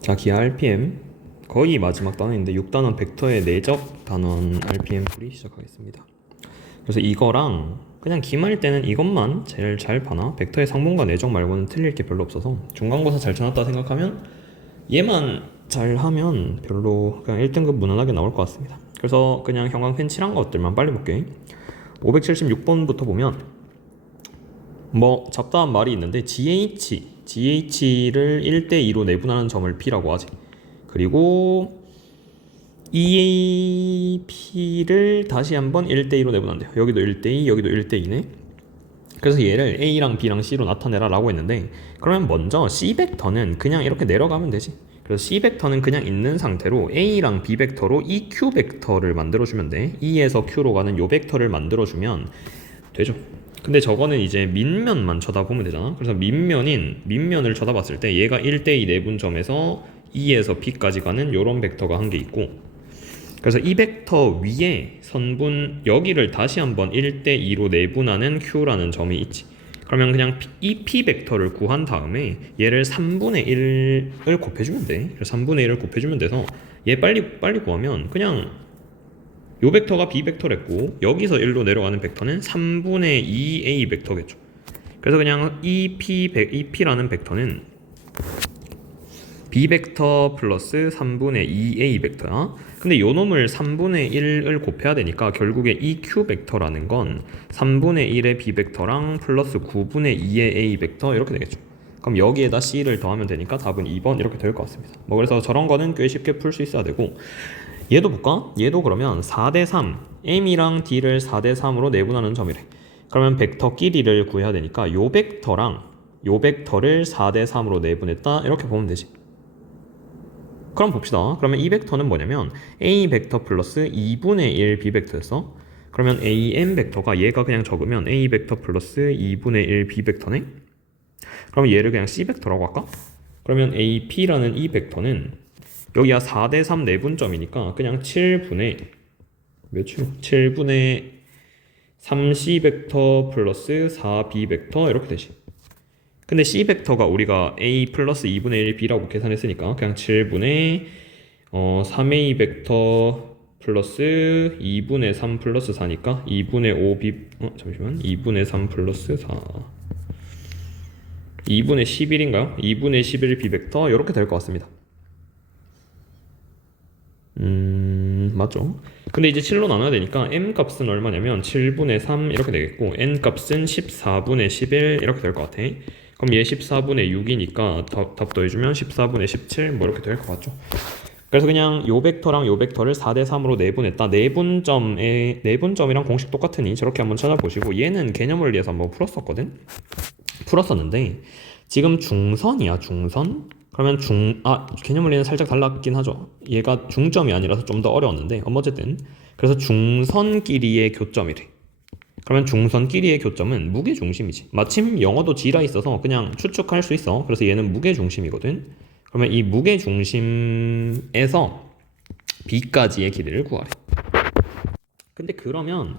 자, 기하 RPM 거의 마지막 단원인데 6단원 벡터의 내적 단원 RPM 풀이 시작하겠습니다. 그래서 이거랑 그냥 기말일 때는 이것만 제일 잘 봐나? 벡터의 상분과 내적 말고는 틀릴 게 별로 없어서 중간고사 잘 쳐놨다 생각하면 얘만 잘하면 별로 그냥 1등급 무난하게 나올 것 같습니다. 그래서 그냥 형광 펜칠한 것들만 빨리 볼게. 576번부터 보면 뭐 잡다한 말이 있는데 GH를 1대2로 내분하는 점을 P라고 하지. 그리고 EAP를 다시 한번 1대2로 내분한대요. 여기도 1대2, 여기도 1대2네. 그래서 얘를 A랑 B랑 C로 나타내라 라고 했는데, 그러면 먼저 C 벡터는 그냥 이렇게 내려가면 되지. 그래서 C 벡터는 그냥 있는 상태로 A랑 B 벡터로 EQ 벡터를 만들어주면 돼. E에서 Q로 가는 요 벡터를 만들어주면 되죠. 근데 저거는 이제 밑면만 쳐다보면 되잖아. 그래서 밑면을 쳐다봤을 때 얘가 1대2 내분점에서 E에서 P까지 가는 요런 벡터가 한 개 있고, 그래서 이 벡터 위에 선분 여기를 다시 한번 1대2로 내분하는 Q라는 점이 있지. 그러면 그냥 이 P 벡터를 구한 다음에 얘를 3분의 1을 곱해주면 돼. 그래서 3분의 1을 곱해주면 돼서 얘 빨리 구하면 그냥 요 벡터가 B 벡터랬고 여기서 1로 내려가는 벡터는 3분의 2A 벡터겠죠. 그래서 그냥 이 P라는 벡터는 B 벡터 플러스 3분의 2A 벡터야. 근데 요 놈을 3분의 1을 곱해야 되니까 결국에 이 Q 벡터라는 건 3분의 1의 B 벡터랑 플러스 9분의 2의 A 벡터 이렇게 되겠죠. 그럼 여기에다 C를 더하면 되니까 답은 2번 이렇게 될 것 같습니다. 뭐 그래서 저런 거는 꽤 쉽게 풀 수 있어야 되고, 얘도 볼까? 얘도 그러면 4대3 M이랑 D를 4대3으로 내분하는 점이래. 그러면 벡터 끼리를 구해야 되니까 요 벡터랑 요 벡터를 4대3으로 내분했다 이렇게 보면 되지. 그럼 봅시다. 그러면 이 벡터는 뭐냐면 A 벡터 플러스 2분의 1 B 벡터였어. 그러면 AM 벡터가 얘가 그냥 적으면 A 벡터 플러스 2분의 1 B 벡터네. 그러면 얘를 그냥 C 벡터라고 할까? 그러면 AP라는 이 벡터는 여기가 4대3 내분점이니까 그냥 7분의 몇이요? 7분의 3C 벡터 플러스 4B 벡터 이렇게 되지. 근데 C 벡터가 우리가 A 플러스 2분의 1 B라고 계산했으니까 그냥 7분의 3A 벡터 플러스 2분의 3 플러스 4니까 2분의 5B 잠시만 2분의 3 플러스 4 2분의 11인가요? 2분의 11 B 벡터 이렇게 될 것 같습니다. 맞죠? 근데 이제 7로 나눠야 되니까 M 값은 얼마냐면 7분의 3 이렇게 되겠고 N 값은 14분의 11 이렇게 될 것 같아. 그럼 얘 14분의 6이니까 답 더해주면 14분의 17 뭐 이렇게 될 것 같죠. 그래서 그냥 요 벡터랑 요 벡터를 4대3으로 내분했다. 내분점이랑 공식 똑같으니 저렇게 한번 찾아보시고, 얘는 개념을 위해서 한번 풀었었는데 지금 중선이야, 중선. 그러면 개념물리는 살짝 달랐긴 하죠. 얘가 중점이 아니라서 좀 더 어려웠는데 어쨌든 그래서 중선끼리의 교점이래. 그러면 중선끼리의 교점은 무게중심이지. 마침 영어도 G라 있어서 그냥 추측할 수 있어. 그래서 얘는 무게중심이거든. 그러면 이 무게중심에서 B까지의 길이를 구하래. 근데 그러면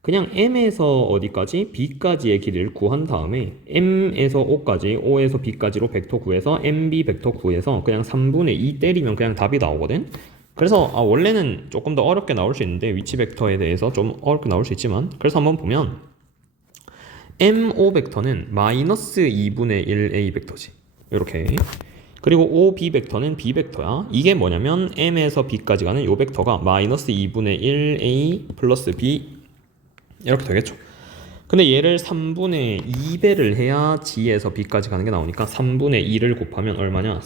그냥 M에서 어디까지? B까지의 길이를 구한 다음에 M에서 O까지, O에서 B까지로 벡터 구해서 MB 벡터 구해서 그냥 3분의 2 때리면 그냥 답이 나오거든? 그래서 원래는 조금 더 어렵게 나올 수 있는데 위치 벡터에 대해서 좀 어렵게 나올 수 있지만, 그래서 한번 보면 MO 벡터는 마이너스 2분의 1A 벡터지. 이렇게. 그리고 OB 벡터는 B 벡터야. 이게 뭐냐면 M에서 B까지 가는 요 벡터가 마이너스 2분의 1A 플러스 B 이렇게 되겠죠. 근데 얘를 3분의 2배를 해야 G에서 B까지 가는 게 나오니까 3분의 2를 곱하면 얼마냐?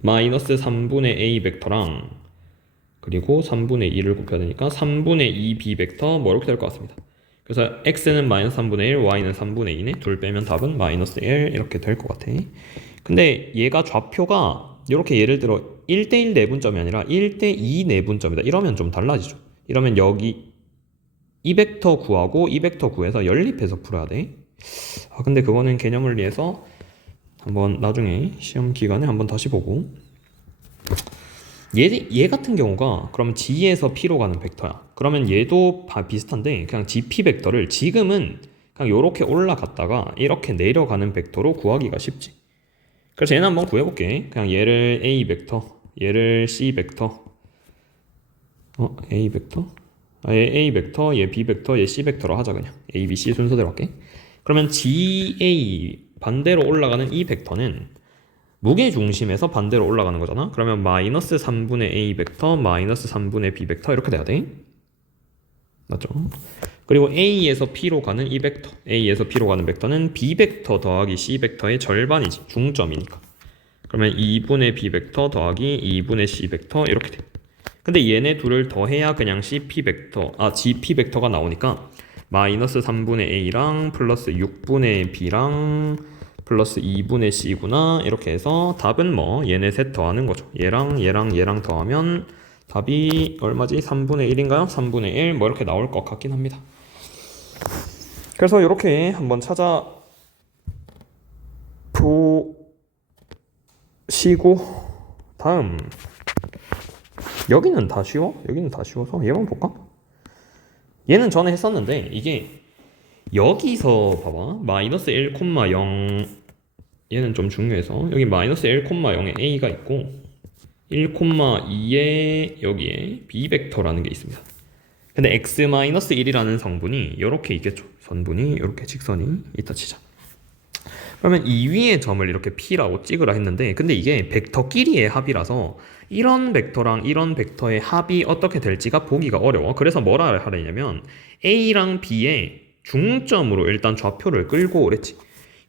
마이너스 3분의 A 벡터랑 그리고 3분의 2를 곱해야 되니까 3분의 2B 벡터 뭐 이렇게 될 것 같습니다. 그래서 X는 마이너스 3분의 1, Y는 3분의 2네. 둘 빼면 답은 마이너스 1 이렇게 될 것 같아. 근데 얘가 좌표가 이렇게 예를 들어 1대1 내분점이 아니라 1대2 내분점이다. 이러면 좀 달라지죠. 이러면 여기 이 벡터 구하고 이 벡터 구해서 연립해서 풀어야 돼. 근데 그거는 개념을 위해서 한번 나중에 시험 기간에 한번 다시 보고. 얘 같은 경우가 그러면 G에서 P로 가는 벡터야. 그러면 얘도 비슷한데 그냥 GP 벡터를 지금은 그냥 이렇게 올라갔다가 이렇게 내려가는 벡터로 구하기가 쉽지. 그래서 얘는 한번 구해볼게. 그냥 얘를 A 벡터, 얘를 C 벡터, A 벡터, 얘 A 벡터, 얘 B 벡터, 얘 C 벡터로 하자. 그냥 A, B, C 순서대로 할게. 그러면 GA 반대로 올라가는 이 벡터는 무게 중심에서 반대로 올라가는 거잖아. 그러면 마이너스 3분의 A 벡터, 마이너스 3분의 B 벡터 이렇게 돼야 돼. 맞죠? 그리고 A에서 P로 가는 이 벡터, A에서 P로 가는 벡터는 B 벡터 더하기 C 벡터의 절반이지. 중점이니까. 그러면 2분의 B 벡터 더하기 2분의 C 벡터 이렇게 돼. 근데 얘네 둘을 더해야 그냥 CP 벡터, GP 벡터가 나오니까 마이너스 3분의 A랑 플러스 6분의 B랑 플러스 2분의 C구나. 이렇게 해서 답은 뭐 얘네 셋 더하는 거죠. 얘랑 얘랑 얘랑 더하면 답이 얼마지? 3분의 1인가요? 3분의 1 뭐 이렇게 나올 것 같긴 합니다. 그래서 이렇게 한번 찾아 보시고 다음 여기는 다 쉬워? 여기는 다 쉬워서 얘만 볼까? 얘는 전에 했었는데 이게 여기서 봐봐 마이너스 1,0 얘는 좀 중요해서 여기 마이너스 1,0에 A가 있고 1,2에 여기에 B 벡터라는 게 있습니다. 근데 x-1이라는 성분이 이렇게 있겠죠. 선분이 이렇게 직선이 있다 치자. 그러면 이 위의 점을 이렇게 P라고 찍으라 했는데 근데 이게 벡터끼리의 합이라서 이런 벡터랑 이런 벡터의 합이 어떻게 될지가 보기가 어려워. 그래서 뭐라 하려냐면 A랑 B의 중점으로 일단 좌표를 끌고 오랬지.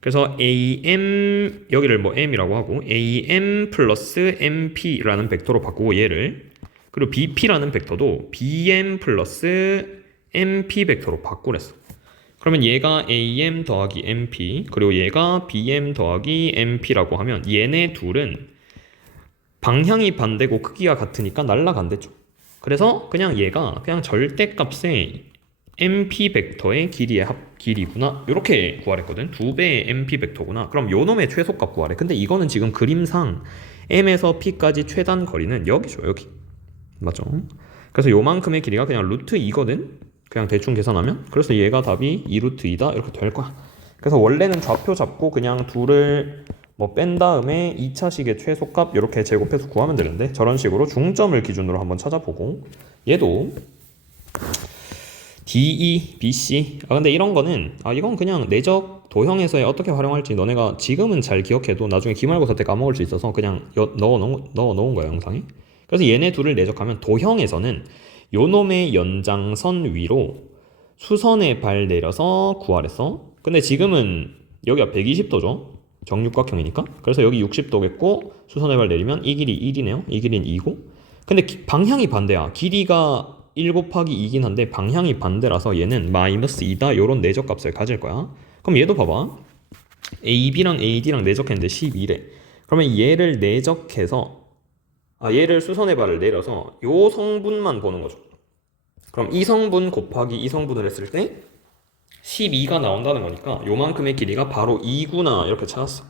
그래서 AM 여기를 뭐 M이라고 하고 AM 플러스 MP라는 벡터로 바꾸고 얘를 그리고 BP라는 벡터도 BM 플러스 MP 벡터로 바꾸랬어. 그러면 얘가 AM 더하기 MP 그리고 얘가 BM 더하기 MP라고 하면 얘네 둘은 방향이 반대고 크기가 같으니까 날라간댔죠. 그래서 그냥 얘가 그냥 절대값의 MP 벡터의 길이의 길이구나 이렇게 구하랬거든. 2배의 MP 벡터구나. 그럼 요놈의 최소값 구하래. 근데 이거는 지금 그림상 M에서 P까지 최단 거리는 여기죠. 여기 맞죠? 그래서 요만큼의 길이가 그냥 루트 2거든. 그냥 대충 계산하면. 그래서 얘가 답이 2루트 2다 이렇게 될 거야. 그래서 원래는 좌표 잡고 그냥 둘을 뭐 뺀 다음에 2차식의 최소값 이렇게 제곱해서 구하면 되는데 저런 식으로 중점을 기준으로 한번 찾아보고 얘도 DE, BC 근데 이런 거는 이건 그냥 내적 도형에서의 어떻게 활용할지 너네가 지금은 잘 기억해도 나중에 기말고사 때 까먹을 수 있어서 그냥 넣어 놓은 거야 영상에. 그래서 얘네 둘을 내적하면 도형에서는 요놈의 연장선 위로 수선의 발 내려서 구하랬어. 근데 지금은 여기가 120도죠. 정육각형이니까. 그래서 여기 60도겠고 수선의 발 내리면 이 길이 1이네요. 이 길이는 2고. 근데 방향이 반대야. 길이가 1 곱하기 2긴 한데 방향이 반대라서 얘는 마이너스 2다 요런 내적값을 가질 거야. 그럼 얘도 봐봐. AB랑 AD랑 내적했는데 12래. 그러면 얘를 내적해서 얘를 수선의 발을 내려서 요 성분만 보는 거죠. 그럼 이 성분 곱하기 이 성분을 했을 때 12가 나온다는 거니까 요만큼의 길이가 바로 2구나 이렇게 찾았어.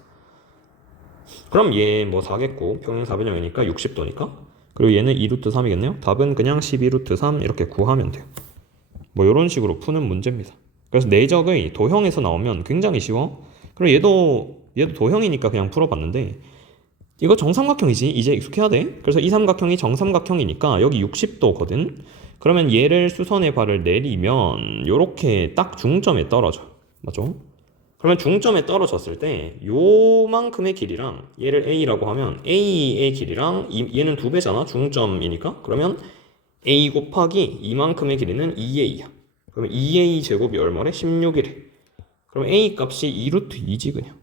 그럼 얘 뭐 4겠고 평행 사변형이니까 60도니까 그리고 얘는 2루트 3이겠네요. 답은 그냥 12루트 3 이렇게 구하면 돼요. 뭐 이런 식으로 푸는 문제입니다. 그래서 내적의 도형에서 나오면 굉장히 쉬워. 그리고 얘도 도형이니까 그냥 풀어봤는데 이거 정삼각형이지. 이제 익숙해야 돼. 그래서 이 삼각형이 정삼각형이니까 여기 60도거든. 그러면 얘를 수선의 발을 내리면 요렇게 딱 중점에 떨어져. 맞죠? 그러면 중점에 떨어졌을 때 요만큼의 길이랑 얘를 A라고 하면 A의 길이랑 얘는 2배잖아. 중점이니까. 그러면 A 곱하기 이만큼의 길이는 2A야. 그러면 2A 제곱이 얼마래? 16이래. 그럼 A 값이 2루트 2지 그냥.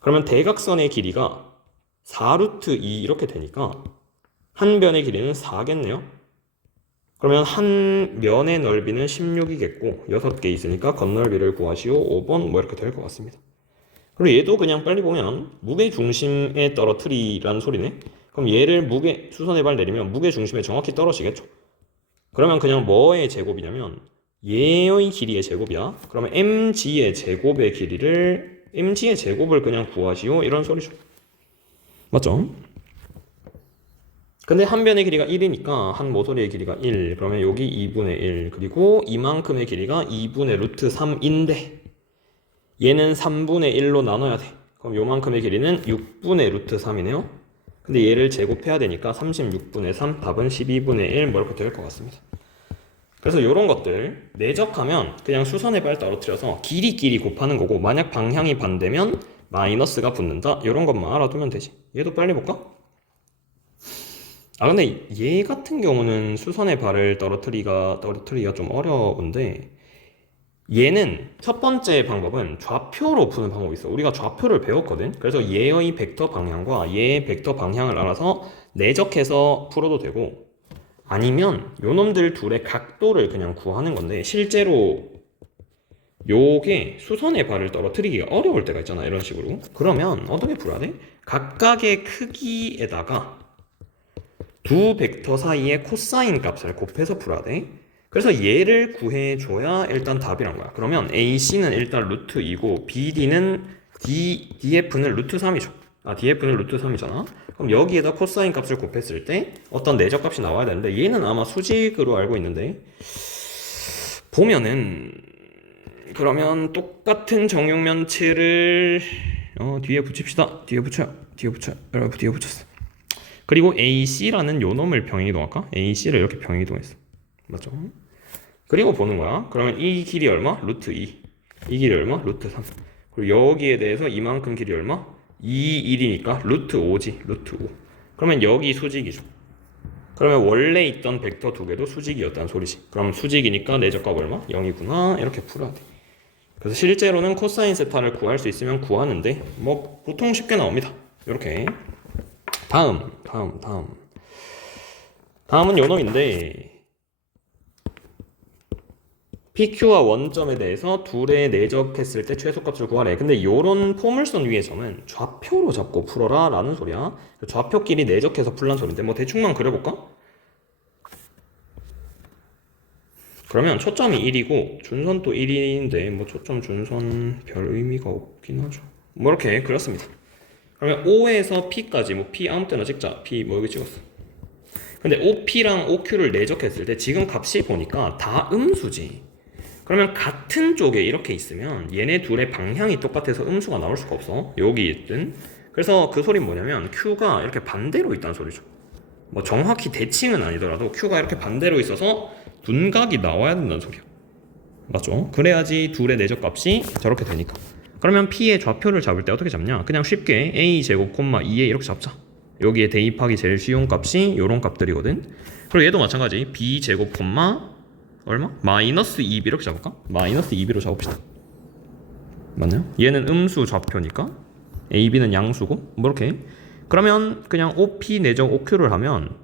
그러면 대각선의 길이가 4루트 2 이렇게 되니까 한 변의 길이는 4겠네요. 그러면 한 면의 넓이는 16이겠고 6개 있으니까 겉넓이를 구하시오 5번 뭐 이렇게 될 것 같습니다. 그리고 얘도 그냥 빨리 보면 무게 중심에 떨어뜨리라는 소리네. 그럼 얘를 수선의 발 내리면 무게 중심에 정확히 떨어지겠죠. 그러면 그냥 뭐의 제곱이냐면 얘의 길이의 제곱이야. 그러면 mg의 제곱의 길이를 mg의 제곱을 그냥 구하시오 이런 소리죠. 맞죠? 근데 한 변의 길이가 1이니까 한 모서리의 길이가 1 그러면 여기 2분의 1 그리고 이만큼의 길이가 2분의 루트 3인데 얘는 3분의 1로 나눠야 돼. 그럼 요만큼의 길이는 6분의 루트 3이네요. 근데 얘를 제곱해야 되니까 36분의 3, 답은 12분의 1 뭐 이렇게 될 것 같습니다. 그래서 이런 것들 내적하면 그냥 수선의 발 떨어뜨려서 길이끼리 곱하는 거고, 만약 방향이 반대면 마이너스가 붙는다, 이런 것만 알아두면 되지. 얘도 빨리 볼까? 근데 얘 같은 경우는 수선의 발을 떨어뜨리기가 좀 어려운데, 얘는 첫 번째 방법은 좌표로 푸는 방법이 있어. 우리가 좌표를 배웠거든. 그래서 얘의 벡터 방향과 얘의 벡터 방향을 알아서 내적해서 풀어도 되고, 아니면 요놈들 둘의 각도를 그냥 구하는 건데, 실제로 요게 수선의 발을 떨어뜨리기가 어려울 때가 있잖아, 이런 식으로. 그러면 어떻게 풀어야 돼? 각각의 크기에다가 두 벡터 사이의 코사인 값을 곱해서 풀어야 돼. 그래서 얘를 구해줘야 일단 답이란 거야. 그러면 AC는 일단 루트 2고 BD는 DF는 루트 3이죠. DF는 루트 3이잖아. 그럼 여기에다 코사인 값을 곱했을 때 어떤 내적 값이 나와야 되는데, 얘는 아마 수직으로 알고 있는데, 보면은 그러면 똑같은 정육면체를 뒤에 붙입시다. 뒤에 붙여요. 여러분 뒤에 붙였어. 그리고 AC라는 요놈을 평행이동할까? AC를 이렇게 평행이동했어. 맞죠? 그리고 보는 거야. 그러면 이 길이 얼마? 루트 2. 이 길이 얼마? 루트 3. 그리고 여기에 대해서 이만큼 길이 얼마? 2, 1이니까 루트 5지. 루트 5. 그러면 여기 수직이죠. 그러면 원래 있던 벡터 두 개도 수직이었다는 소리지. 그럼 수직이니까 내적값 얼마? 0이구나. 이렇게 풀어야 돼. 그래서 실제로는 코사인 세타를 구할 수 있으면 구하는데, 뭐 보통 쉽게 나옵니다. 이렇게. 다음은 요놈인데, PQ와 원점에 대해서 둘의 내적했을 때 최소값을 구하래. 근데 요런 포물선 위의 점은 좌표로 잡고 풀어라 라는 소리야. 좌표끼리 내적해서 풀란 소리인데, 뭐 대충만 그려볼까? 그러면 초점이 1이고 준선도 1인데 뭐 초점 준선 별 의미가 없긴 하죠. 뭐 이렇게 그렸습니다. 그러면 O에서 P까지 뭐 P 아무 때나 찍자. P 뭐 여기 찍었어. 근데 OP랑 OQ를 내적했을 때 지금 값이 보니까 다 음수지. 그러면 같은 쪽에 이렇게 있으면 얘네 둘의 방향이 똑같아서 음수가 나올 수가 없어. 여기 있든. 그래서 그 소리는 뭐냐면 Q가 이렇게 반대로 있다는 소리죠. 뭐 정확히 대칭은 아니더라도 Q가 이렇게 반대로 있어서 둔각이 나와야 된다는 소리야. 맞죠? 그래야지 둘의 내적값이 저렇게 되니까. 그러면 P의 좌표를 잡을 때 어떻게 잡냐? 그냥 쉽게 A제곱, 2에 이렇게 잡자. 여기에 대입하기 제일 쉬운 값이 요런 값들이거든. 그리고 얘도 마찬가지. B제곱, 얼마? 마이너스 2B 이렇게 잡을까? 마이너스 2B로 잡읍시다. 맞나요? 얘는 음수 좌표니까 AB는 양수고 뭐 이렇게. 그러면 그냥 OP 내적 OQ를 하면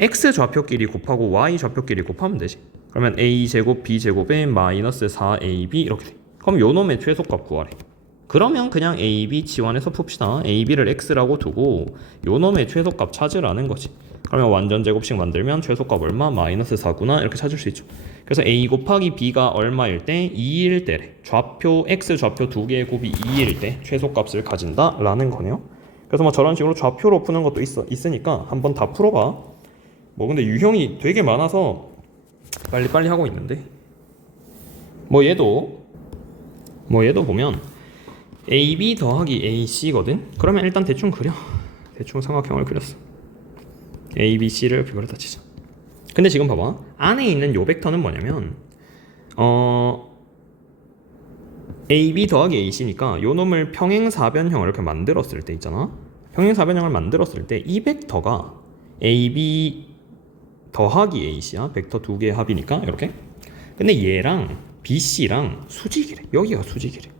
X 좌표끼리 곱하고 Y 좌표끼리 곱하면 되지. 그러면 A제곱 B제곱에 마이너스 4AB 이렇게 돼. 그럼 요놈의 최소값 구하래. 그러면 그냥 AB 치환해서 풉시다. AB를 X라고 두고 요놈의 최소값 찾으라는 거지. 그러면 완전 제곱식 만들면 최소값 얼마? 마이너스 4구나 이렇게 찾을 수 있죠. 그래서 A 곱하기 B가 얼마일 때? 2일 때래. 좌표 X 좌표 두 개의 곱이 2일 때 최소값을 가진다 라는 거네요. 그래서 뭐 저런 식으로 좌표로 푸는 것도 있으니까 한번 다 풀어봐. 뭐 근데 유형이 되게 많아서 빨리빨리 하고 있는데, 뭐 얘도 보면 AB 더하기 AC거든? 그러면 일단 대충 그려. 대충 삼각형을 그렸어. ABC를 이렇게 그렸다 치자. 근데 지금 봐봐. 안에 있는 요 벡터는 뭐냐면 AB 더하기 AC니까 요 놈을 평행사변형을 이렇게 만들었을 때 있잖아. 평행사변형을 만들었을 때 이 벡터가 AB 더하기 AC야. 벡터 두 개의 합이니까 이렇게. 근데 얘랑 BC랑 수직이래. 여기가 수직이래.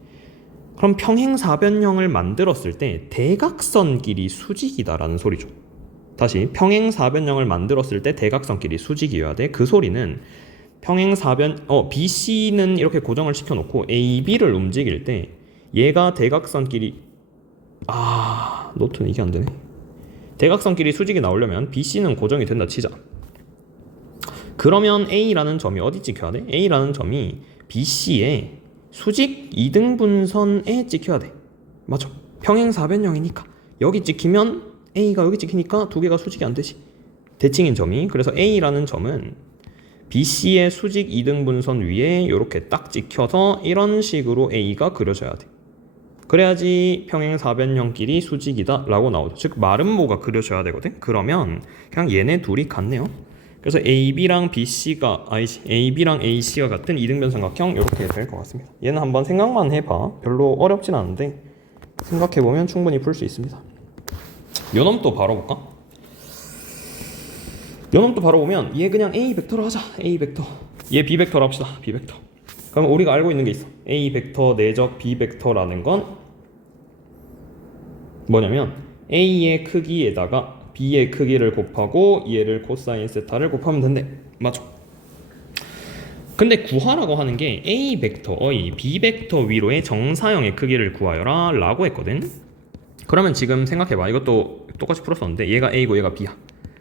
그럼 평행사변형을 만들었을 때 대각선끼리 수직이다라는 소리죠. 다시 평행사변형을 만들었을 때 대각선끼리 수직이어야 돼. 그 소리는 BC는 이렇게 고정을 시켜놓고 AB를 움직일 때 얘가 대각선끼리 노트는 이게 안 되네. 대각선끼리 수직이 나오려면 BC는 고정이 된다 치자. 그러면 A라는 점이 어디 찍혀야 돼? A라는 점이 BC의 수직 2등분선에 찍혀야 돼. 맞죠? 평행사변형이니까 여기 찍히면 A가 여기 찍히니까 두 개가 수직이 안 되지. 대칭인 점이. 그래서 A라는 점은 BC의 수직 2등분선 위에 이렇게 딱 찍혀서 이런 식으로 A가 그려져야 돼. 그래야지 평행사변형끼리 수직이다 라고 나오죠. 즉 마름모가 그려져야 되거든. 그러면 그냥 얘네 둘이 같네요. 그래서 AB랑 BC가 아니지 AB랑 AC가 같은 이등변 삼각형 이렇게 될 것 같습니다. 얘는 한번 생각만 해봐. 별로 어렵진 않은데 생각해보면 충분히 풀 수 있습니다. 요놈도 바로 볼까? 요놈도 바로 보면 얘 그냥 A 벡터로 하자. A 벡터. 얘 B 벡터로 합시다. B 벡터. 그럼 우리가 알고 있는 게 있어. A 벡터 내적 B 벡터라는 건 뭐냐면 A의 크기에다가 B의 크기를 곱하고 얘를 코사인 세타를 곱하면 된대. 맞죠? 근데 구하라고 하는 게 A 벡터의 B 벡터 위로의 정사형의 크기를 구하여라 라고 했거든. 그러면 지금 생각해봐. 이것도 똑같이 풀었었는데 얘가 A고 얘가 B야.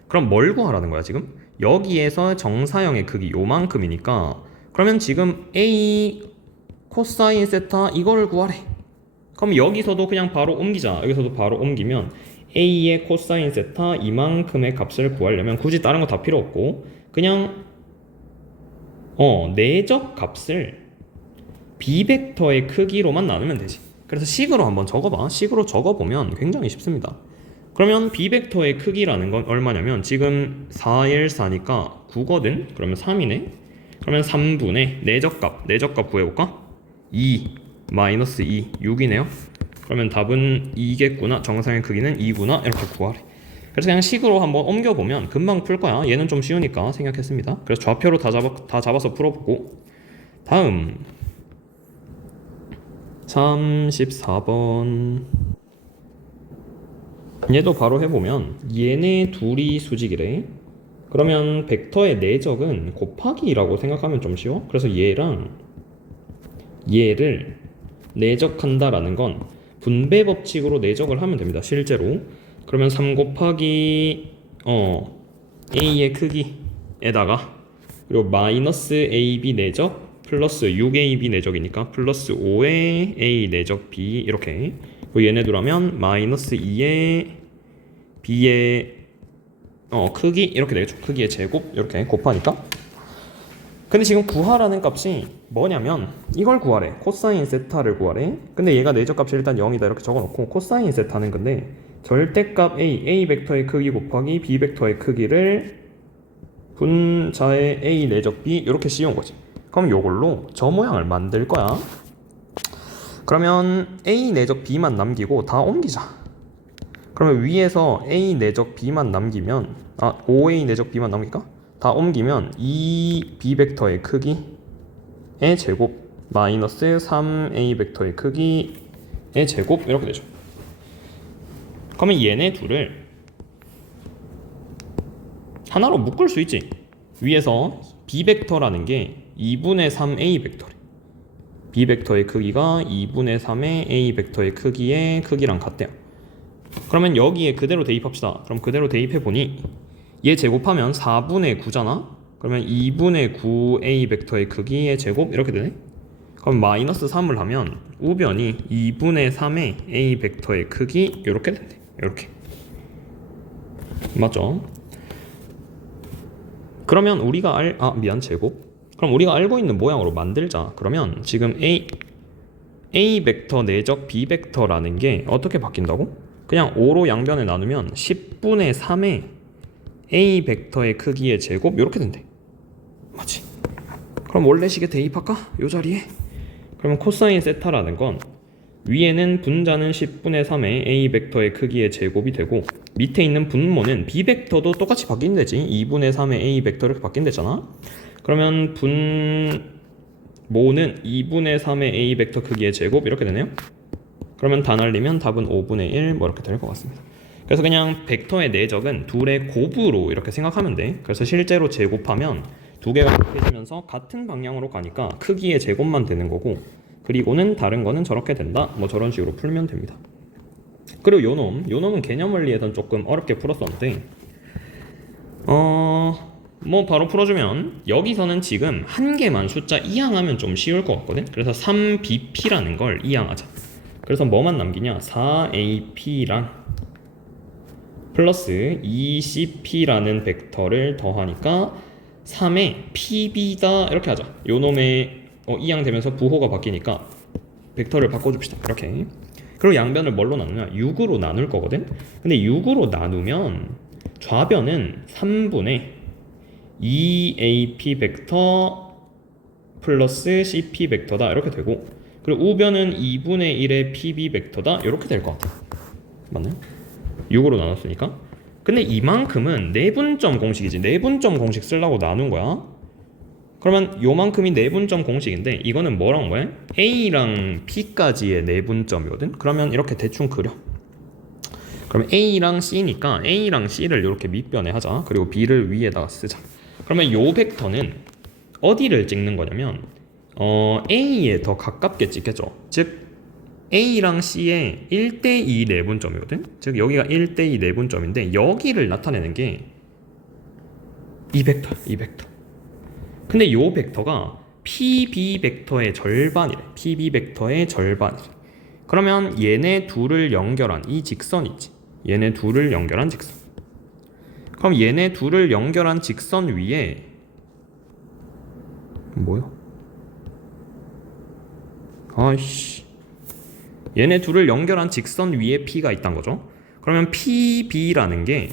그럼 뭘 구하라는 거야 지금? 여기에서 정사형의 크기 요만큼이니까 그러면 지금 A 코사인 세타 이거를 구하래. 그럼 여기서도 그냥 바로 옮기자. 여기서도 바로 옮기면 A의 코사인 세타 이만큼의 값을 구하려면 굳이 다른 거 다 필요 없고 그냥 내적 값을 B 벡터의 크기로만 나누면 되지. 그래서 식으로 한번 적어봐. 식으로 적어보면 굉장히 쉽습니다. 그러면 B 벡터의 크기라는 건 얼마냐면 지금 4일 4니까 9거든? 그러면 3이네? 그러면 3분의 내적값 구해볼까? 2 마이너스 2 6이네요. 그러면 답은 2겠구나. 정상의 크기는 2구나. 이렇게 구하래. 그래서 그냥 식으로 한번 옮겨보면 금방 풀 거야. 얘는 좀 쉬우니까 생각했습니다. 그래서 좌표로 다 잡아서 풀어보고 다음 34번 얘도 바로 해보면 얘네 둘이 수직이래. 그러면 벡터의 내적은 곱하기라고 생각하면 좀 쉬워. 그래서 얘랑 얘를 내적한다라는 건 분배 법칙으로 내적을 하면 됩니다. 실제로. 그러면 3 곱하기 A의 크기에다가 그리고 마이너스 AB 내적 플러스 6AB 내적이니까 플러스 5의 A 내적 B 이렇게. 그리고 얘네들 하면 마이너스 2의 B의 크기 이렇게 되겠죠. 크기의 제곱 이렇게 곱하니까. 근데 지금 구하라는 값이 뭐냐면 이걸 구하래. 코사인 세타를 구하래. 근데 얘가 내적값이 일단 0이다 이렇게 적어놓고 코사인 세타는 근데 절대값 A 벡터의 크기 곱하기 B 벡터의 크기를 분자의 A 내적 B 이렇게 씌운 거지. 그럼 요걸로 저 모양을 만들 거야. 그러면 A 내적 B만 남기고 다 옮기자. 그러면 위에서 A 내적 B만 남기면 5A 내적 B만 남길까? 다 옮기면 이 B 벡터의 크기의 제곱 마이너스 3A 벡터의 크기의 제곱 이렇게 되죠. 그러면 얘네 둘을 하나로 묶을 수 있지. 위에서 B 벡터라는 게 2분의 3A 벡터래. B 벡터의 크기가 2분의 3의 A 벡터의 크기랑 같대요. 그러면 여기에 그대로 대입합시다. 그럼 그대로 대입해보니 얘 제곱하면 4분의 9잖아? 그러면 2분의 9A 벡터의 크기의 제곱 이렇게 되네? 그럼 마이너스 3을 하면 우변이 2분의 3의 A 벡터의 크기 이렇게 된대. 이렇게. 맞죠? 그러면 우리가 제곱? 그럼 우리가 알고 있는 모양으로 만들자. 그러면 지금 A 벡터 내적 B 벡터라는 게 어떻게 바뀐다고? 그냥 5로 양변에 나누면 10분의 3의 A 벡터의 크기의 제곱 이렇게 된대. 맞지? 그럼 원래 식에 대입할까? 요 자리에. 그러면 코사인 세타라는 건 위에는 분자는 10분의 3의 A 벡터의 크기의 제곱이 되고 밑에 있는 분모는 B 벡터도 똑같이 바뀐대지. 2분의 3의 A 벡터 이렇게 바뀐대잖아. 그러면 분모는 2분의 3의 A 벡터 크기의 제곱 이렇게 되네요. 그러면 다 날리면 답은 5분의 1 뭐 이렇게 될 것 같습니다. 그래서 그냥 벡터의 내적은 둘의 곱으로 이렇게 생각하면 돼. 그래서 실제로 제곱하면 두 개가 곱해지면서 같은 방향으로 가니까 크기의 제곱만 되는 거고 그리고는 다른 거는 저렇게 된다. 뭐 저런 식으로 풀면 됩니다. 그리고 요놈은 개념 원리에선 조금 어렵게 풀었었는데 뭐 바로 풀어주면 여기서는 지금 한 개만 숫자 이항하면 좀 쉬울 것 같거든. 그래서 3BP라는 걸 이항하자. 그래서 뭐만 남기냐 4AP랑 플러스 2CP라는 벡터를 더하니까 3의 PB다 이렇게 하자. 요놈의 이항되면서 부호가 바뀌니까 벡터를 바꿔줍시다. 이렇게. 그리고 양변을 뭘로 나누냐? 6으로 나눌 거거든. 근데 6으로 나누면 좌변은 3분의 2AP 벡터 플러스 CP 벡터다 이렇게 되고, 그리고 우변은 2분의 1의 PB 벡터다 이렇게 될 것 같아. 맞나요? 6으로 나눴으니까. 근데 이만큼은 내분점 공식이지. 내분점 공식 쓰려고 나눈 거야. 그러면 요만큼이 내분점 공식인데 이거는 뭐라는 거야? A랑 P까지의 내분점이거든. 그러면 이렇게 대충 그려. 그러면 A랑 C니까 A랑 C를 이렇게 밑변에 하자. 그리고 B를 위에다가 쓰자. 그러면 요 벡터는 어디를 찍는 거냐면 A에 더 가깝게 찍겠죠. 즉 A랑 C의 1대2 내분점이거든. 즉 여기가 1대2 내분점인데 여기를 나타내는 게 이 벡터야. 이 벡터. 근데 요 벡터가 PB 벡터의 절반이래. PB 벡터의 절반이래. 그러면 얘네 둘을 연결한 이 직선 있지. 얘네 둘을 연결한 직선. 그럼 얘네 둘을 연결한 직선 위에 뭐야? 아이씨. 얘네 둘을 연결한 직선 위에 P가 있단 거죠. 그러면 PB라는 게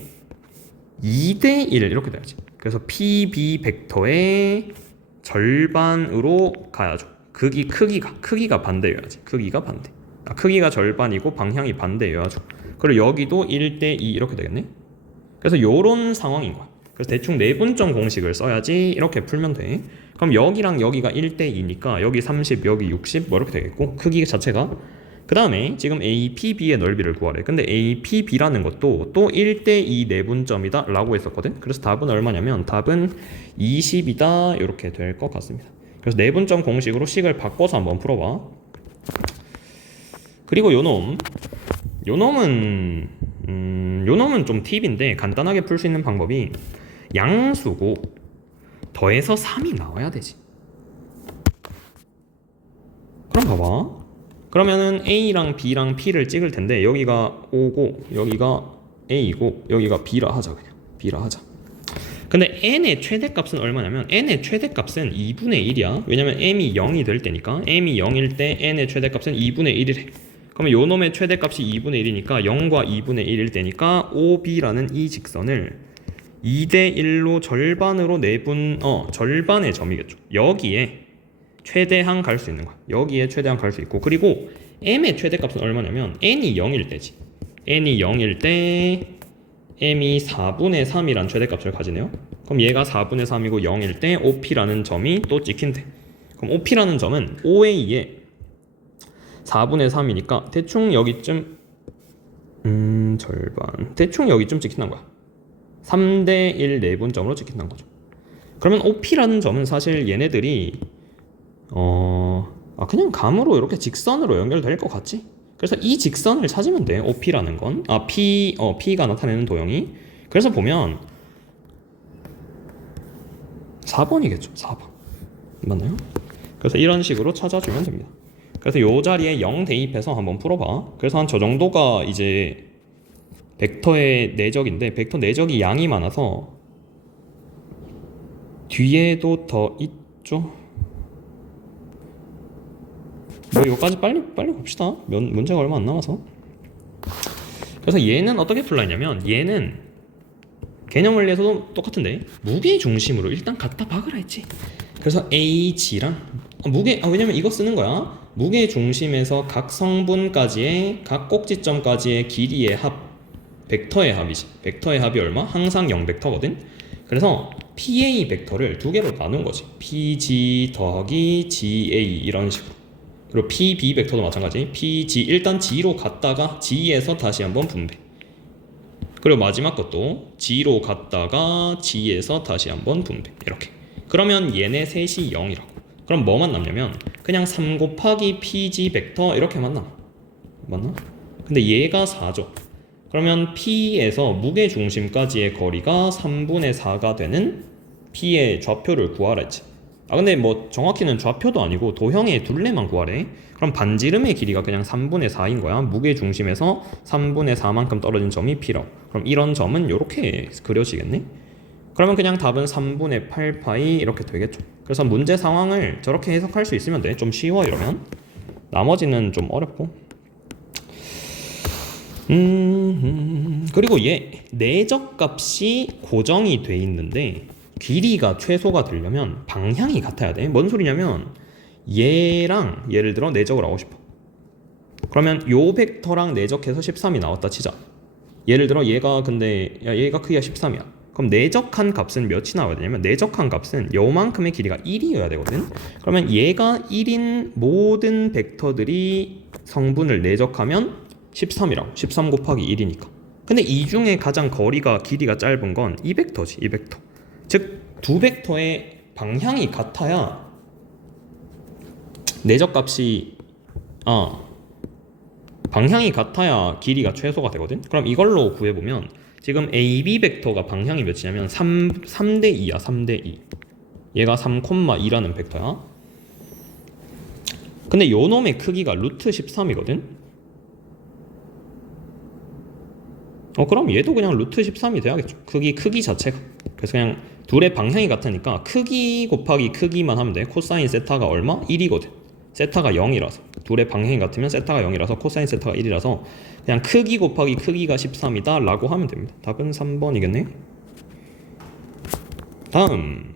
2대1 이렇게 돼야지. 그래서 PB 벡터의 절반으로 가야죠. 크기가 반대여야지. 크기가 반대. 크기가 절반이고 방향이 반대여야죠. 그리고 여기도 1대2 이렇게 되겠네. 그래서 요런 상황인 거야. 그래서 대충 내분점 공식을 써야지 이렇게 풀면 돼. 그럼 여기랑 여기가 1대2니까 여기 30, 여기 60 뭐 이렇게 되겠고, 크기 자체가. 그 다음에 지금 APB의 넓이를 구하래. 근데 APB라는 것도 또 1대2 내분점이다 라고 했었거든. 그래서 답은 얼마냐면 답은 20이다 이렇게 될 것 같습니다. 그래서 내분점 공식으로 식을 바꿔서 한번 풀어봐. 그리고 요놈은 좀 팁인데 간단하게 풀 수 있는 방법이 양수고 더해서 3이 나와야 되지. 그럼 봐봐. 그러면은 A랑 B랑 P를 찍을 텐데 여기가 O고 여기가 A고 여기가 B라 하자. 그냥 B라 하자. 근데 N의 최대값은 얼마냐면 N의 최대값은 2분의 1이야. 왜냐면 M이 0이 될 때니까. M이 0일 때 N의 최대값은 2분의 1이래. 그러면 요 놈의 최대값이 2분의 1이니까 0과 2분의 1일 때니까 OB라는 이 직선을 2대1로 절반으로 절반의 점이겠죠. 여기에 최대한 갈 수 있는 거야. 여기에 최대한 갈 수 있고, 그리고 m의 최대값은 얼마냐면 n이 0일 때지. n이 0일 때 m이 4분의 3이란 최대값을 가지네요. 그럼 얘가 4분의 3이고 0일 때 OP라는 점이 또 찍힌대. 그럼 OP라는 점은 OA의 4분의 3이니까 대충 여기쯤 절반 대충 여기쯤 찍힌다는 거야. 3대1 내분점으로 찍힌다는 거죠. 그러면 OP라는 점은 사실 얘네들이 그냥 감으로 이렇게 직선으로 연결될 것 같지? 그래서 이 직선을 찾으면 돼. OP라는 건 P가 나타내는 도형이. 그래서 보면 4번이겠죠. 4번 맞나요? 그래서 이런 식으로 찾아주면 됩니다. 그래서 요 자리에 0 대입해서 한번 풀어봐. 그래서 한 저 정도가 이제 벡터의 내적인데, 벡터 내적이 양이 많아서 뒤에도 더 있죠. 뭐 이거까지 빨리 봅시다. 문제가 얼마 안 남아서. 그래서 얘는 어떻게 풀라 했냐면, 얘는 개념 원리에서도 똑같은데 무게 중심으로 일단 갖다 박으라 했지. 그래서 H랑 왜냐면 이거 쓰는 거야. 무게 중심에서 각 성분까지의 각 꼭지점까지의 길이의 합, 벡터의 합이지. 벡터의 합이 얼마? 항상 0벡터거든. 그래서 PA 벡터를 두 개로 나눈 거지. PG 더하기 GA 이런 식으로. 그리고 PB 벡터도 마찬가지. PG 일단 G로 갔다가 G에서 다시 한번 분배. 그리고 마지막 것도 G로 갔다가 G에서 다시 한번 분배. 이렇게. 그러면 얘네 셋이 0이라고. 그럼 뭐만 남냐면 그냥 3 곱하기 PG 벡터 이렇게만 남아. 맞나? 근데 얘가 4죠. 그러면 P에서 무게 중심까지의 거리가 3분의 4가 되는 P의 좌표를 구하라 했지. 근데 뭐 정확히는 좌표도 아니고 도형의 둘레만 구하래. 그럼 반지름의 길이가 그냥 3분의 4인 거야. 무게 중심에서 3분의 4만큼 떨어진 점이 P라고. 그럼 이런 점은 이렇게 그려지겠네. 그러면 그냥 답은 3분의 8파이 이렇게 되겠죠. 그래서 문제 상황을 저렇게 해석할 수 있으면 돼. 좀 쉬워 이러면. 나머지는 좀 어렵고. 그리고 얘 내적값이 고정이 돼 있는데 길이가 최소가 되려면 방향이 같아야 돼. 뭔 소리냐면 얘랑 예를 들어 내적을 하고 싶어. 그러면 요 벡터랑 내적해서 13이 나왔다 치자. 예를 들어 얘가 근데 얘가 크기가 13이야. 그럼 내적한 값은 몇이 나와야 되냐면 내적한 값은 요만큼의 길이가 1이어야 되거든. 그러면 얘가 1인 모든 벡터들이 성분을 내적하면 13이라고. 13 곱하기 1이니까. 근데 이 중에 가장 거리가 길이가 짧은 건 이 벡터지. 이 벡터. 즉 두 벡터의 방향이 같아야 내적값이 방향이 같아야 길이가 최소가 되거든. 그럼 이걸로 구해보면 지금 AB 벡터가 방향이 몇이냐면 3대 2야. 3대 2. 얘가 3,2라는 벡터야. 근데 요 놈의 크기가 루트 13이거든. 그럼 얘도 그냥 루트 13이 돼야겠죠. 크기 자체가. 그래서 그냥 둘의 방향이 같으니까 크기 곱하기 크기만 하면 돼. 코사인 세타가 얼마? 1이거든. 세타가 0이라서. 둘의 방향이 같으면 세타가 0이라서 코사인 세타가 1이라서 그냥 크기 곱하기 크기가 13이다 라고 하면 됩니다. 답은 3번이겠네. 다음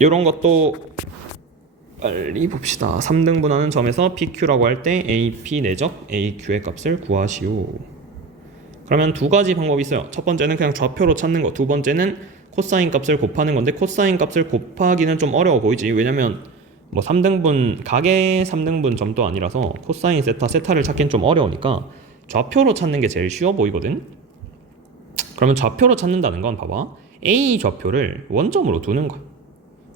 요런 것도 빨리 봅시다. 3등분하는 점에서 PQ라고 할 때 AP 내적 AQ의 값을 구하시오. 그러면 두 가지 방법이 있어요. 첫 번째는 그냥 좌표로 찾는 거. 두 번째는 코사인 값을 곱하는 건데 코사인 값을 곱하기는 좀 어려워 보이지. 왜냐면 뭐 3등분 가계 3등분 점도 아니라서 코사인 세타를 찾기는 좀 어려우니까 좌표로 찾는 게 제일 쉬워 보이거든. 그러면 좌표로 찾는다는 건 봐봐. A 좌표를 원점으로 두는 거야.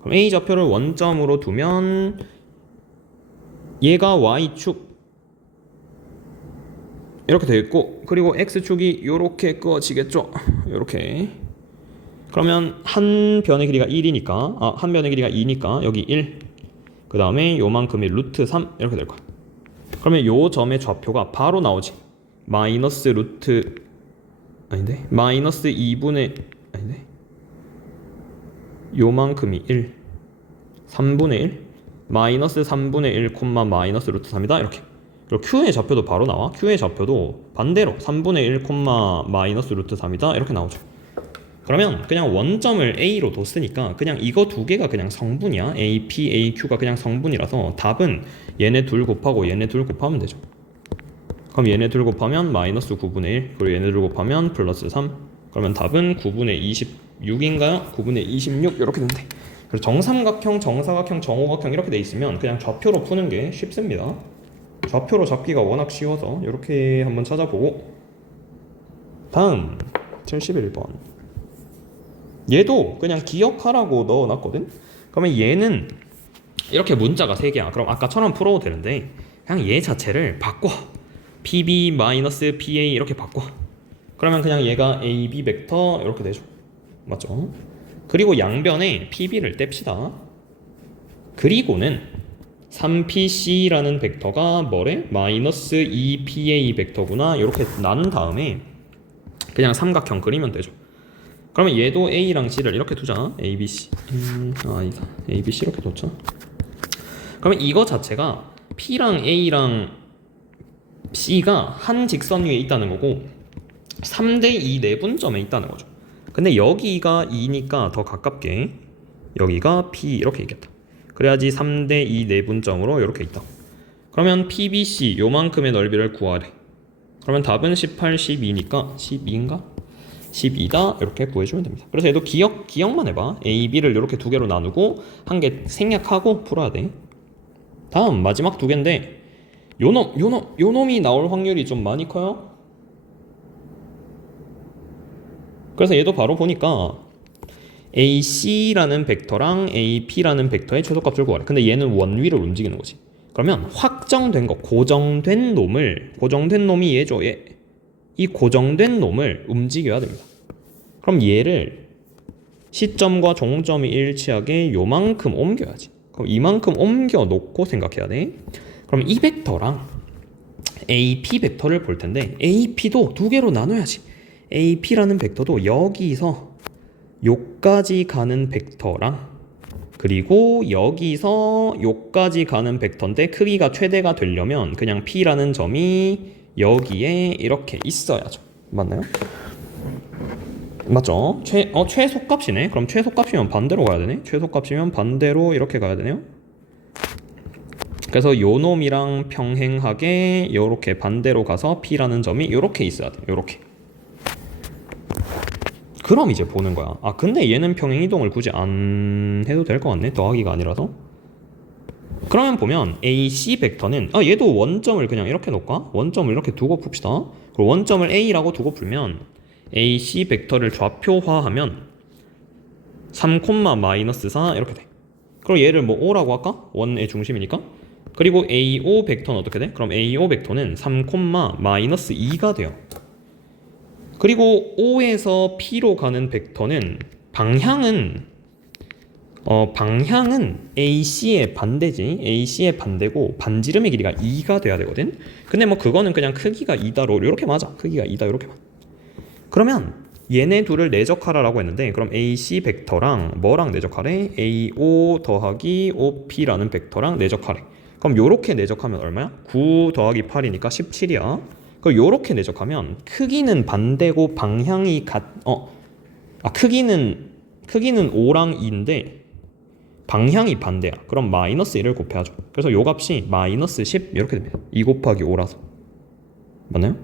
그럼 A 좌표를 원점으로 두면 얘가 Y축 이렇게 되어 있고 그리고 X축이 요렇게 꺼지겠죠. 요렇게. 그러면 한 변의 길이가 1이니까 한 변의 길이가 2니까 여기 1. 그 다음에 요만큼이 루트 3 이렇게 될 거야. 그러면 요 점의 좌표가 바로 나오지. 마이너스 2분의 아닌데 요만큼이 1 3분의 1 마이너스 3분의 1 콤마 마이너스 루트 3이다 이렇게. 그리고 Q의 좌표도 바로 나와. Q의 좌표도 반대로 3분의 1 콤마 마이너스 루트 3이다 이렇게 나오죠. 그러면 그냥 원점을 A로 뒀으니까 그냥 이거 두 개가 그냥 성분이야. AP, AQ가 그냥 성분이라서 답은 얘네 둘 곱하고 얘네 둘 곱하면 되죠. 그럼 얘네 둘 곱하면 마이너스 9분의 1 그리고 얘네 둘 곱하면 플러스 3. 그러면 답은 9분의 26인가요? 9분의 26 이렇게 된대. 그래서 정삼각형, 정사각형, 정오각형 이렇게 돼 있으면 그냥 좌표로 푸는 게 쉽습니다. 좌표로 잡기가 워낙 쉬워서 이렇게 한번 찾아보고 다음 71번 얘도 그냥 기억하라고 넣어놨거든. 그러면 얘는 이렇게 문자가 3개야. 그럼 아까처럼 풀어도 되는데 그냥 얘 자체를 바꿔. PB-PA 이렇게 바꿔. 그러면 그냥 얘가 AB 벡터 이렇게 되죠. 맞죠? 그리고 양변에 PB를 뗍시다. 그리고는 3PC라는 벡터가 뭐래? 마이너스 2PA 벡터구나. 이렇게 나눈 다음에 그냥 삼각형 그리면 되죠. 그러면 얘도 A랑 C를 이렇게 두자. ABC ABC 이렇게 뒀죠. 그러면 이거 자체가 P랑 A랑 C가 한 직선 위에 있다는 거고 3대 2 내분점에 있다는 거죠. 근데 여기가 2니까 더 가깝게 여기가 P 이렇게 있겠다. 그래야지 3대 2 내분점으로 이렇게 있다. 그러면 PBC 요만큼의 넓이를 구하래. 그러면 답은 18, 12니까 12인가? 12다 이렇게 구해주면 됩니다. 그래서 얘도 기억만 해봐. A, B를 이렇게 두 개로 나누고 한 개 생략하고 풀어야 돼. 다음 마지막 두 개인데 요놈이 나올 확률이 좀 많이 커요. 그래서 얘도 바로 보니까 AC라는 벡터랑 AP라는 벡터의 최소값을 구하래. 근데 얘는 원위를 움직이는 거지. 그러면 확정된 거, 고정된 놈이 얘죠. 이 고정된 놈을 움직여야 됩니다. 그럼 얘를 시점과 종점이 일치하게 요만큼 옮겨야지. 그럼 이만큼 옮겨 놓고 생각해야 돼. 그럼 이 벡터랑 AP 벡터를 볼 텐데 AP도 두 개로 나눠야지. AP라는 벡터도 여기서 요까지 가는 벡터랑 그리고 여기서 요까지 가는 벡터인데 크기가 최대가 되려면 그냥 P라는 점이 여기에 이렇게 있어야죠. 맞나요? 맞죠? 최소값이네. 그럼 최소값이면 반대로 가야 되네. 최소값이면 반대로 이렇게 가야 되네요. 그래서 요 놈이랑 평행하게 요렇게 반대로 가서 P라는 점이 요렇게 있어야 돼. 요렇게. 그럼 이제 보는 거야. 아 근데 얘는 평행이동을 굳이 안 해도 될 것 같네. 더하기가 아니라서. 그러면 보면 AC 벡터는 얘도 원점을 그냥 이렇게 놓을까? 원점을 이렇게 두고 풉시다. 그리고 원점을 A라고 두고 풀면 AC 벡터를 좌표화하면 3,-4 이렇게 돼. 그럼 얘를 뭐 O라고 할까? 원의 중심이니까. 그리고 AO 벡터는 어떻게 돼? 그럼 AO 벡터는 3,-2가 돼요. 그리고 O에서 P로 가는 벡터는 방향은 AC의 반대지. AC의 반대고 반지름의 길이가 2가 돼야 되거든. 근데 뭐 그거는 그냥 크기가 2다로 이렇게 맞아. 크기가 2다 이렇게 맞아. 그러면 얘네 둘을 내적하라라고 했는데 그럼 AC 벡터랑 뭐랑 내적하래? AO 더하기 OP라는 벡터랑 내적하래. 그럼 요렇게 내적하면 얼마야? 9 더하기 8이니까 17이야. 그럼 요렇게 내적하면 크기는 반대고 방향이 크기는 5랑 2인데 방향이 반대야. 그럼 마이너스 1을 곱해야죠. 그래서 요 값이 마이너스 10 이렇게 됩니다. 2 곱하기 5라서. 맞나요?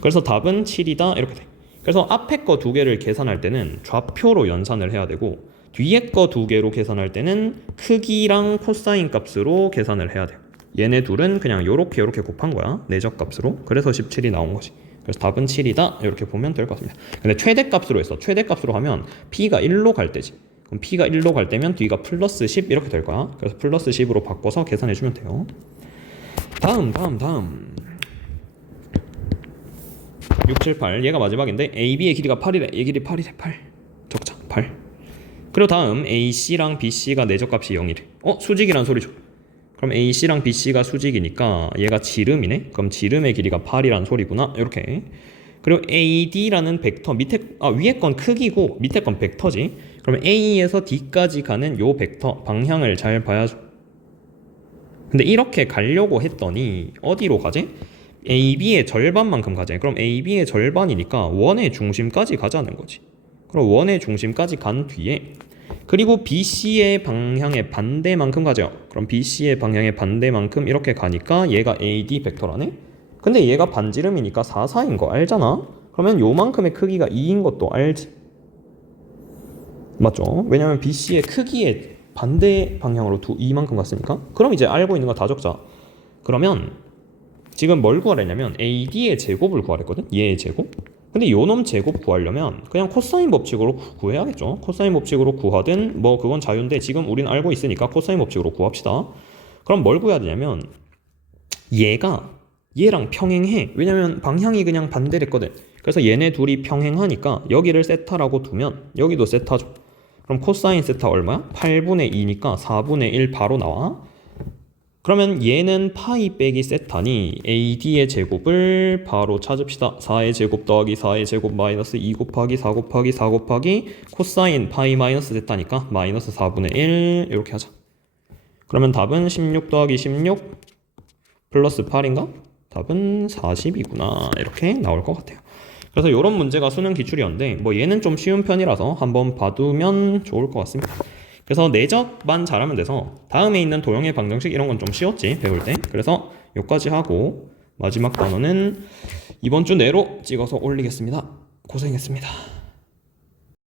그래서 답은 7이다 이렇게 돼. 그래서 앞에 거 두 개를 계산할 때는 좌표로 연산을 해야 되고 뒤에 거 두 개로 계산할 때는 크기랑 코사인 값으로 계산을 해야 돼요. 얘네 둘은 그냥 요렇게 곱한 거야. 내적 값으로. 그래서 17이 나온 거지. 그래서 답은 7이다 이렇게 보면 될 것 같습니다. 근데 최대값으로 했어. 최대값으로 하면 P가 1로 갈 때지. 그럼 P가 1로 갈 때면 뒤가 플러스 10 이렇게 될 거야. 그래서 플러스 10으로 바꿔서 계산해 주면 돼요. 다음 6, 7, 8 얘가 마지막인데 AB의 길이가 8이래. 얘 길이 8이래. 8 적자 8. 그리고 다음 AC랑 BC가 내적값이 0이래. 수직이란 소리죠. 그럼 AC랑 BC가 수직이니까 얘가 지름이네. 그럼 지름의 길이가 8이란 소리구나. 이렇게. 그리고 AD라는 벡터 위에 건 크기고 밑에 건 벡터지. 그러면 A에서 D까지 가는 요 벡터 방향을 잘 봐야죠. 근데 이렇게 가려고 했더니 어디로 가지? AB의 절반만큼 가자. 그럼 AB의 절반이니까 원의 중심까지 가자는 거지. 그럼 원의 중심까지 간 뒤에 그리고 BC의 방향의 반대만큼 가죠. 그럼 BC의 방향의 반대만큼 이렇게 가니까 얘가 AD 벡터라네. 근데 얘가 반지름이니까 4, 4인 거 알잖아. 그러면 요만큼의 크기가 2인 것도 알지. 맞죠? 왜냐면 BC의 크기의 반대 방향으로 2만큼 갔으니까. 그럼 이제 알고 있는 거 다 적자. 그러면 지금 뭘 구하랬냐면 AD의 제곱을 구하랬거든. 얘의 제곱. 근데 요놈 제곱 구하려면 그냥 코사인 법칙으로 구해야겠죠. 코사인 법칙으로 구하든 뭐 그건 자유인데 지금 우린 알고 있으니까 코사인 법칙으로 구합시다. 그럼 뭘 구해야 되냐면 얘가 얘랑 평행해. 왜냐면 방향이 그냥 반대랬거든. 그래서 얘네 둘이 평행하니까 여기를 세타라고 두면 여기도 세타죠. 그럼 코사인 세타 얼마야? 8분의 2니까 4분의 1 바로 나와. 그러면 얘는 파이 빼기 세타니 AD의 제곱을 바로 찾읍시다. 4의 제곱 더하기 4의 제곱 마이너스 2 곱하기 4 곱하기 4 곱하기 코사인 파이 마이너스 세타니까 마이너스 4분의 1 이렇게 하자. 그러면 답은 16 더하기 16 플러스 8인가? 답은 40이구나. 이렇게 나올 것 같아요. 그래서 이런 문제가 수능 기출이었는데 뭐 얘는 좀 쉬운 편이라서 한번 봐두면 좋을 것 같습니다. 그래서 내적만 잘하면 돼서 다음에 있는 도형의 방정식 이런 건 좀 쉬웠지 배울 때. 그래서 여기까지 하고 마지막 단어는 이번 주 내로 찍어서 올리겠습니다. 고생했습니다.